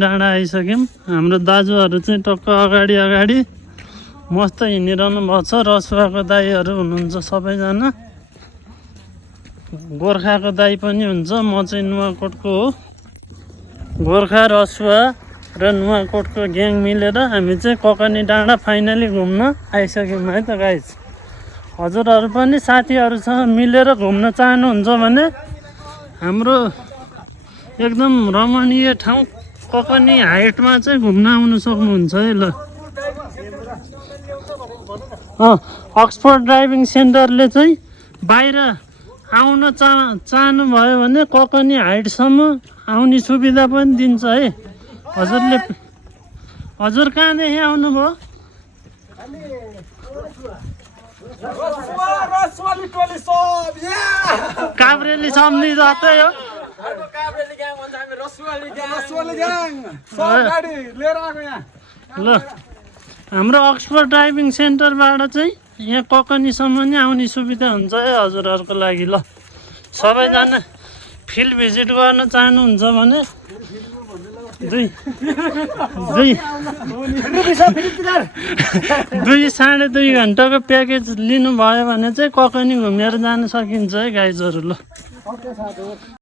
डाँडा आइसक्यौँ। हाम्रो दाजुहरू चाहिँ टक्क अगाडि मस्त हिँडिरहनु भएको छ। रसुवाको दाईहरू हुनुहुन्छ सबैजना। गोर्खाको दाई पनि हुन्छ। म चाहिँ नुवाकोटको हो। गोर्खा, रसुवा र नुवाकोटको ग्याङ मिलेर हामी चाहिँ ककनी डाँडा फाइनली घुम्न आइसक्यौँ है त गाइज। हजुरहरू पनि साथीहरूसँग मिलेर घुम्न चाहनुहुन्छ भने हाम्रो एकदम रमणीय ठाउँ ककनी हाइटमा चाहिँ घुम्न आउनु सक्नुहुन्छ है। ल अक्सफोर्ड ड्राइभिङ सेन्टरले चाहिँ बाहिर आउन चाहनुभयो भने ककनी हाइटसम्म आउने सुविधा पनि दिन्छ है। हजुर कहाँदेखि आउनुभयो? काभ्रेली सम्झी जस्तै हो। ल हाम्रो अक्सफोर्ड ड्राइभिङ सेन्टरबाट चाहिँ यहाँ ककनीसम्म नै आउने सुविधा हुन्छ है हजुरहरूको लागि। ल सबैजना फिल्ड भिजिट गर्न चाहनुहुन्छ भने 2-2.5 घन्टाको प्याकेज लिनुभयो भने चाहिँ ककनी घुमेर जान सकिन्छ है गाइजहरू। ल